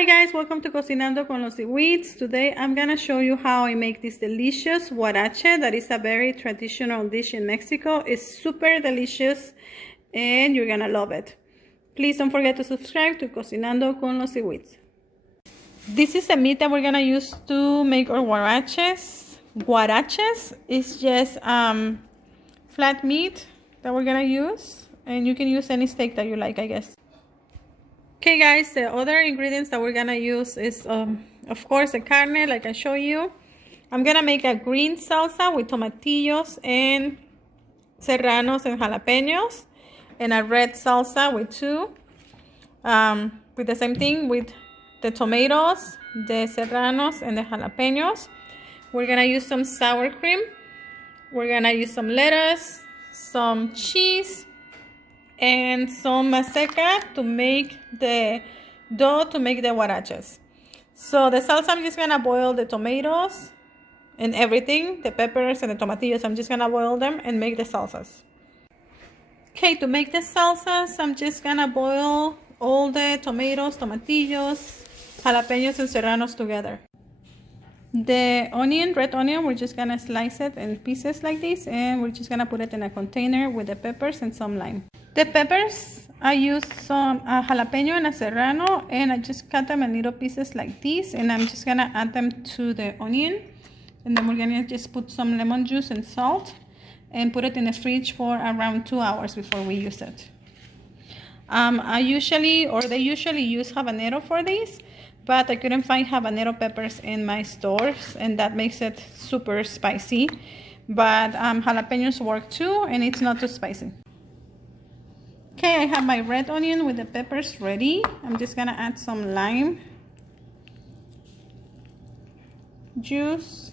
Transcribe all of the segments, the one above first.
Hi guys, welcome to Cocinando con los Seaweeds. Today I'm gonna show you how I make this delicious huarache. That is a very traditional dish in Mexico. It's super delicious and you're gonna love it. Please don't forget to subscribe to Cocinando con los Seaweeds. This is the meat that we're gonna use to make our huaraches. Huaraches is just flat meat that we're gonna use, and you can use any steak that you like, I guess. Okay guys, the other ingredients that we're gonna use is of course the carne, like I showed you. I'm gonna make a green salsa with tomatillos and serranos and jalapenos, and a red salsa with the same thing with the tomatoes, the serranos and the jalapenos. We're gonna use some sour cream, we're gonna use some lettuce, some cheese, and some maseca to make the dough to make the huaraches. So the salsa, I'm just gonna boil the tomatoes and everything, the peppers and the tomatillos. I'm just gonna boil them and make the salsas. Okay, to make the salsas, I'm just gonna boil all the tomatoes, tomatillos, jalapenos and serranos together. The onion, red onion, we're just gonna slice it in pieces like this, and we're just gonna put it in a container with the peppers and some lime. The peppers, I used some jalapeno and a serrano, and I just cut them in little pieces like this, and I'm just gonna add them to the onion, and then we're gonna just put some lemon juice and salt and put it in the fridge for around 2 hours before we use it. They usually use habanero for this, but I couldn't find habanero peppers in my stores, and that makes it super spicy. But jalapenos work too, and it's not too spicy. Okay, I have my red onion with the peppers ready. I'm just gonna add some lime juice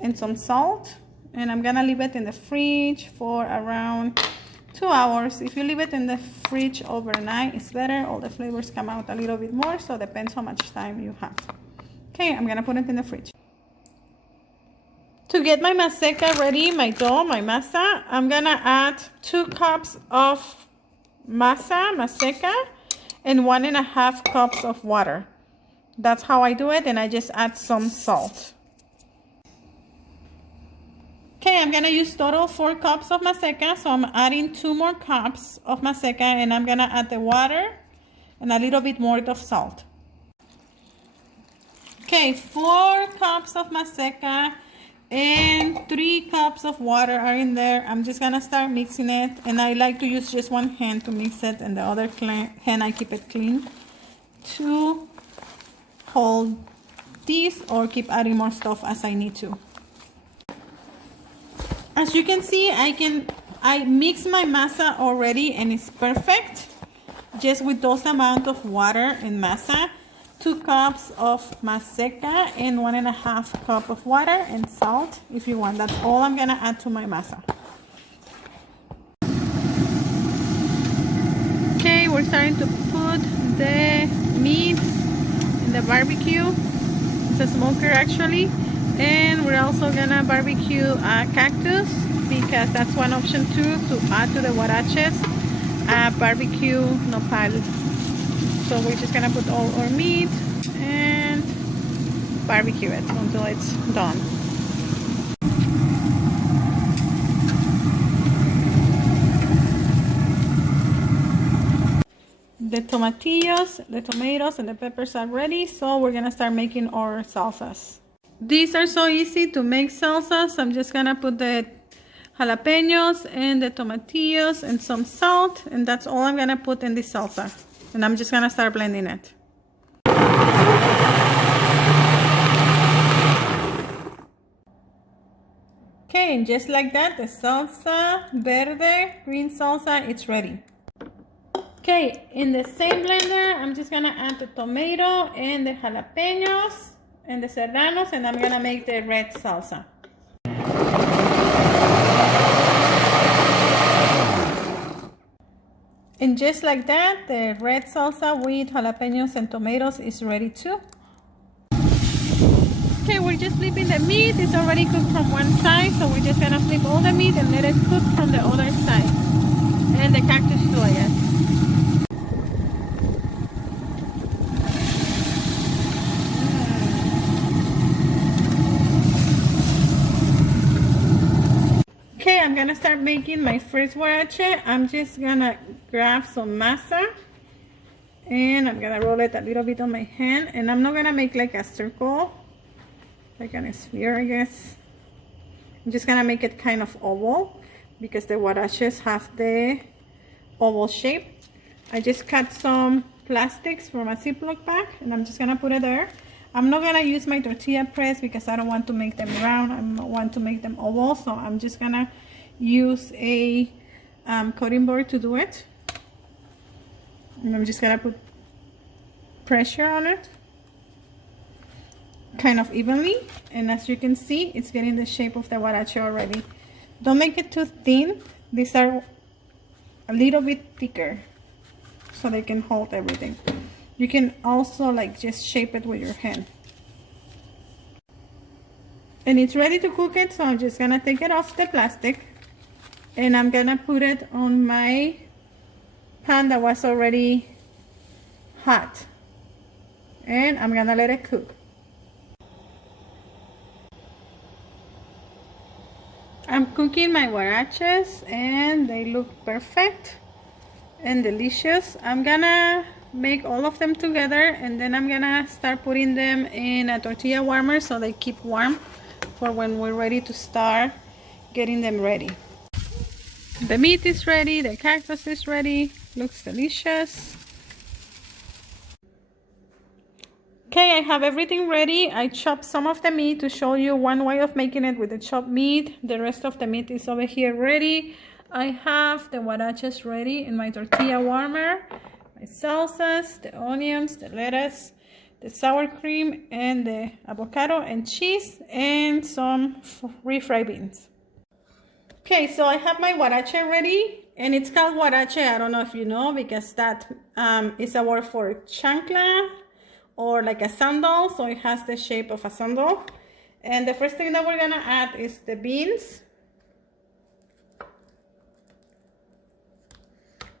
and some salt, and I'm gonna leave it in the fridge for around 2 hours. If you leave it in the fridge overnight, it's better. All the flavors come out a little bit more, so it depends how much time you have. Okay, I'm gonna put it in the fridge. To get my maseca ready, my dough, my masa, I'm gonna add 2 cups of maseca, and 1.5 cups of water. That's how I do it, and I just add some salt. Okay, I'm gonna use total 4 cups of maseca, so I'm adding 2 more cups of maseca, and I'm gonna add the water and a little bit more of salt. Okay, 4 cups of maseca and 3 cups of water are in there. I'm just gonna start mixing it, and I like to use just one hand to mix it, and the other hand I keep it clean to hold this or keep adding more stuff as I need to. As you can see, I mix my masa already, and it's perfect just with those amount of water and masa. 2 cups of maseca and 1.5 cup of water and salt if you want. That's all I'm gonna add to my masa. Okay, we're starting to put the meat in the barbecue. It's a smoker actually, and we're also gonna barbecue a cactus, because that's one option too to add to the huaraches, barbecue nopal. So we're just gonna put all our meat and barbecue it until it's done. The tomatillos, the tomatoes and the peppers are ready, so we're gonna start making our salsas. These are so easy to make salsas. I'm just gonna put the jalapenos and the tomatillos and some salt, and that's all I'm gonna put in this salsa. And I'm just gonna start blending it. Okay, and just like that, the salsa verde, green salsa, it's ready. Okay, in the same blender, I'm just gonna add the tomato and the jalapenos and the serranos, and I'm gonna make the red salsa. And just like that, the red salsa with jalapenos and tomatoes is ready too. Okay, we're just flipping the meat. It's already cooked from one side, so we're just gonna flip all the meat and let it cook from the other side. And the cactus too, I guess. gonna start making my first huarache. I'm just gonna grab some masa and I'm gonna roll it a little bit on my hand, and I'm not gonna make like a circle, like a sphere, I guess. I'm just gonna make it kind of oval because the huaraches have the oval shape. I just cut some plastics from a ziploc bag and I'm just gonna put it there. I'm not gonna use my tortilla press because I don't want to make them round. I want to make them oval, so I'm just gonna use a cutting board to do it. And I'm just gonna put pressure on it kind of evenly, and as you can see, it's getting the shape of the huarache already. Don't make it too thin. These are a little bit thicker so they can hold everything. You can also like just shape it with your hand. And it's ready to cook it, so I'm just gonna take it off the plastic and I'm gonna put it on my pan that was already hot, and I'm gonna let it cook. I'm cooking my huaraches and they look perfect and delicious. I'm gonna make all of them together and then I'm gonna start putting them in a tortilla warmer so they keep warm for when we're ready to start getting them ready. The meat is ready, the cactus is ready, looks delicious. Okay, I have everything ready. I chopped some of the meat to show you one way of making it with the chopped meat. The rest of the meat is over here ready. I have the huaraches ready in my tortilla warmer, my salsas, the onions, the lettuce, the sour cream, and the avocado and cheese, and some refried beans. Okay, so I have my huarache ready, and it's called huarache. I don't know if you know, because that is a word for chancla, or like a sandal, so it has the shape of a sandal. And the first thing that we're gonna add is the beans.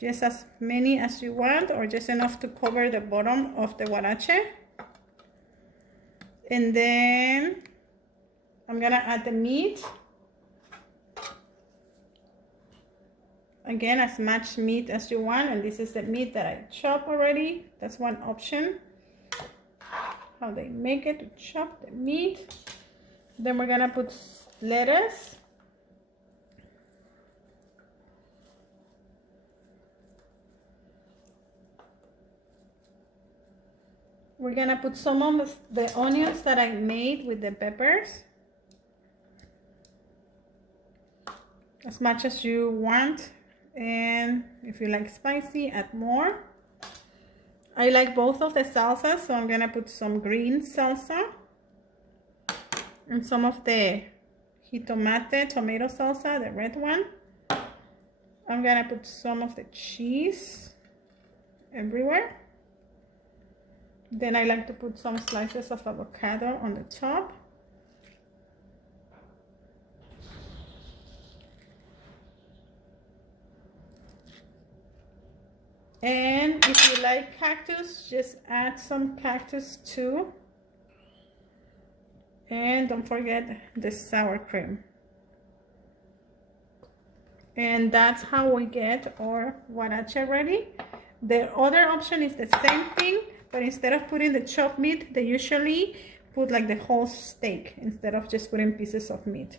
Just as many as you want, or just enough to cover the bottom of the huarache. And then I'm gonna add the meat. Again, as much meat as you want, and this is the meat that I chopped already. That's one option. How they make it, to chop the meat. Then we're gonna put lettuce. We're gonna put some of the onions that I made with the peppers. As much as you want, and if you like spicy, add more. I like both of the salsas, so I'm gonna put some green salsa and some of the jitomate tomato salsa, the red one. I'm gonna put some of the cheese everywhere. Then I like to put some slices of avocado on the top. And if you like cactus, just add some cactus too. And don't forget the sour cream. And that's how we get our huarache ready. The other option is the same thing, but instead of putting the chopped meat, they usually put like the whole steak instead of just putting pieces of meat.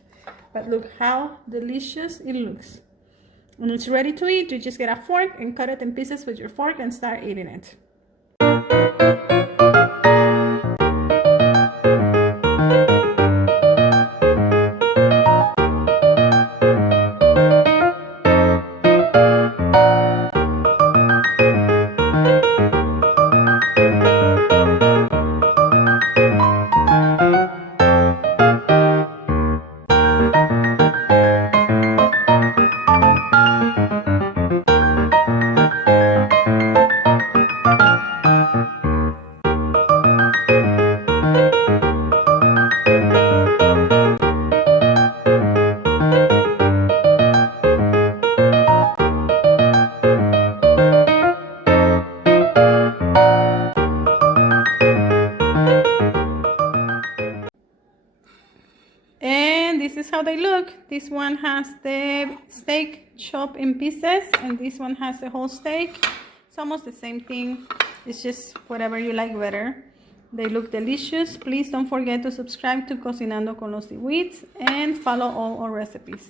But look how delicious it looks. When it's ready to eat, you just get a fork and cut it in pieces with your fork and start eating it. how they look. This one has the steak chopped in pieces, and this one has the whole steak. It's almost the same thing. It's just whatever you like better. They look delicious. Please don't forget to subscribe to Cocinando con los Diwits and follow all our recipes.